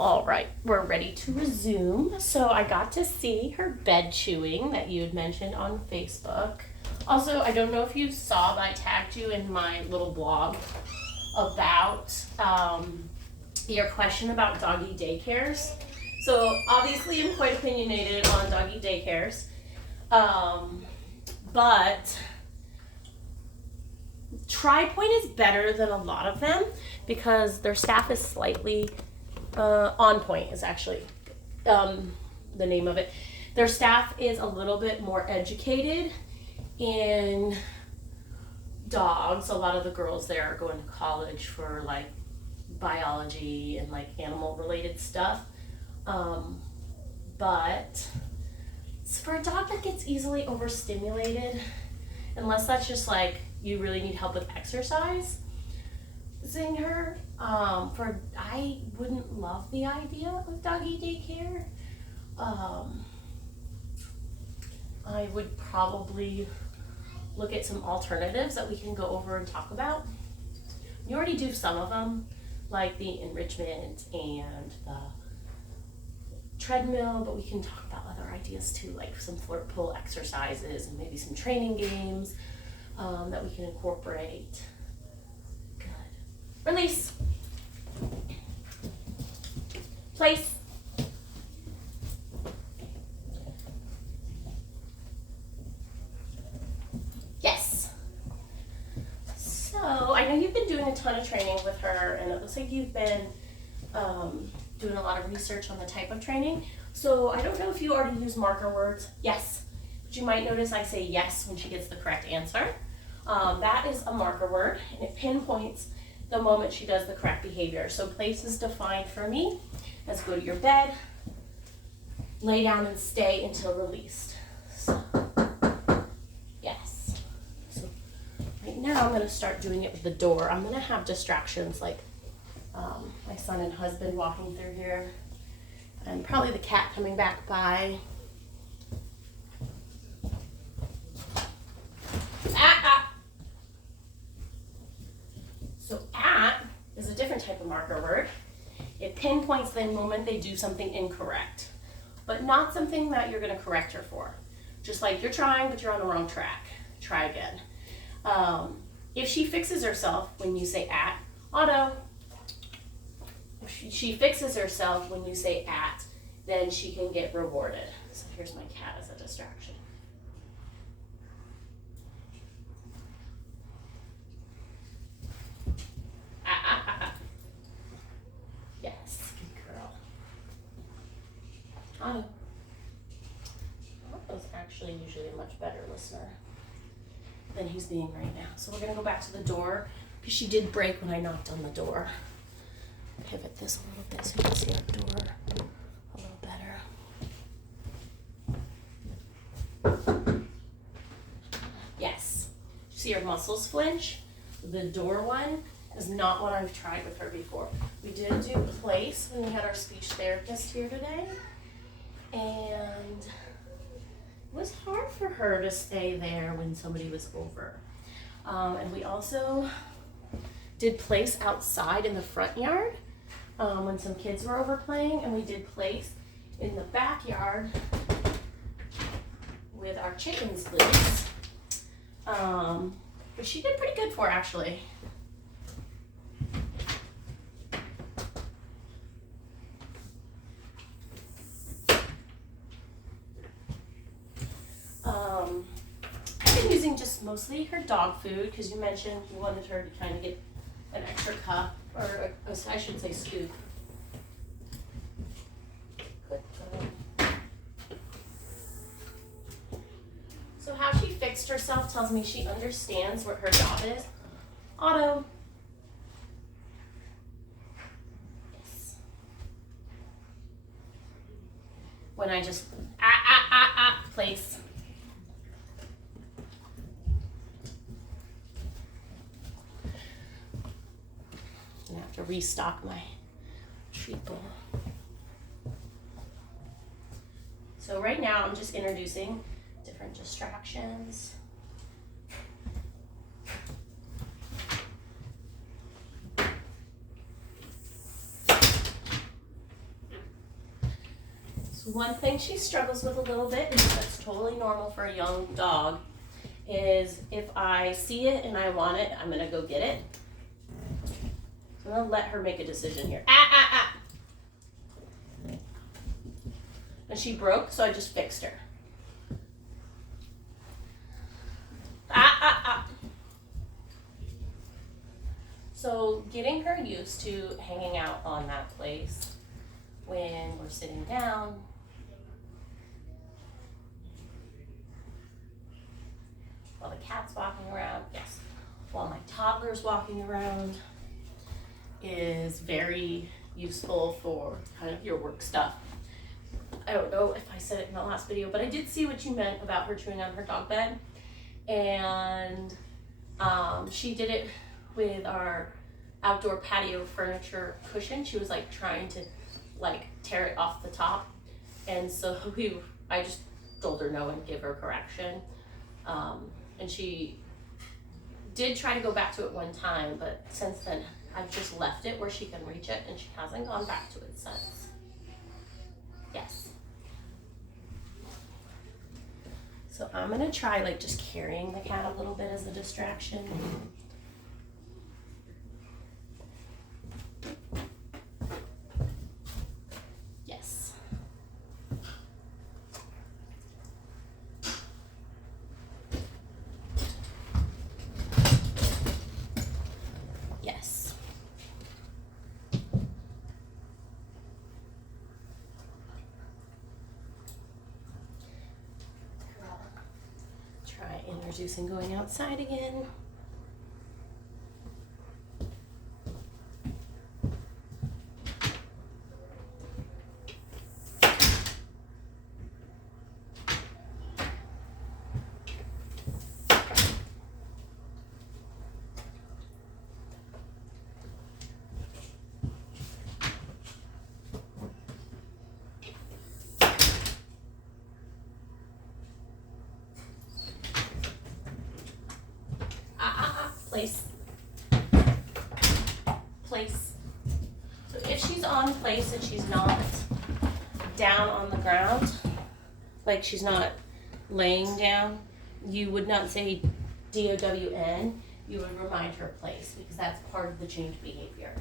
All right, we're ready to resume. So I got to see her bed chewing that you had mentioned on Facebook. Also, I don't know if you saw, but I tagged you in my little blog about your question about doggy daycares. So obviously I'm quite opinionated on doggy daycares, but Tri-Point is better than a lot of them because their staff is slightly On Point is actually the name of it. Their staff is a little bit more educated in dogs. A lot of the girls there are going to college for like biology and like animal related stuff. But for a dog that gets easily overstimulated, unless that's just like you really need help with exercise, seeing her, I wouldn't love the idea of doggy daycare. I would probably look at some alternatives that we can go over and talk about. You already do some of them, like the enrichment and the treadmill, but we can talk about other ideas too, like some flirt pull exercises and maybe some training games that we can incorporate. Good. Release. Place. Yes. So I know you've been doing a ton of training with her, and it looks like you've been doing a lot of research on the type of training. So I don't know if you already use marker words. Yes. But you might notice I say yes when she gets the correct answer. That is a marker word, and it pinpoints the moment she does the correct behavior. So place is defined for me as go to your bed, lay down and stay until released. So, yes. So right now I'm going to start doing it with the door. I'm going to have distractions like my son and husband walking through here, and probably the cat coming back by. So at is a different type of marker word. It pinpoints the moment they do something incorrect, but not something that you're going to correct her for. Just like you're trying, but you're on the wrong track. Try again. If she fixes herself when you say at, Otto. If she fixes herself when you say at, then she can get rewarded. So here's my cat as a distraction. Yes, good girl. Otto. Otto's actually usually a much better listener than he's being right now. So we're going to go back to the door because she did break when I knocked on the door. Pivot this a little bit so you can see our door a little better. Yes. See her muscles flinch? The door one is not what I've tried with her before. We did do place when we had our speech therapist here today, and it was hard for her to stay there when somebody was over. And we also did place outside in the front yard when some kids were over playing, and we did place in the backyard with our chickens loose. But she did pretty good for her, actually. I've been using just mostly her dog food because you mentioned you wanted her to kind of get an extra cup, or I should say scoop. Good girl. So how she fixed herself tells me she understands what her job is. Otto. Yes. When I just place. I'm gonna have to restock my treat bowl. So right now I'm just introducing different distractions. One thing she struggles with a little bit, and that's totally normal for a young dog, is if I see it and I want it, I'm gonna go get it. So I'm gonna let her make a decision here. And she broke, so I just fixed her. So getting her used to hanging out on that place when we're sitting down. While the cat's walking around, yes. While my toddler's walking around is very useful for kind of your work stuff. I don't know if I said it in the last video, but I did see what you meant about her chewing on her dog bed. And she did it with our outdoor patio furniture cushion. She was like trying to like tear it off the top. And so I just told her no and give her correction. And she did try to go back to it one time, but since then I've just left it where she can reach it, and she hasn't gone back to it since. Yes. So I'm gonna try like just carrying the cat a little bit as a distraction. Yes. Yes. Try introducing going outside again. Place. Place. So if she's on place and she's not down on the ground, like she's not laying down, you would not say DOWN, you would remind her place, because that's part of the change behavior.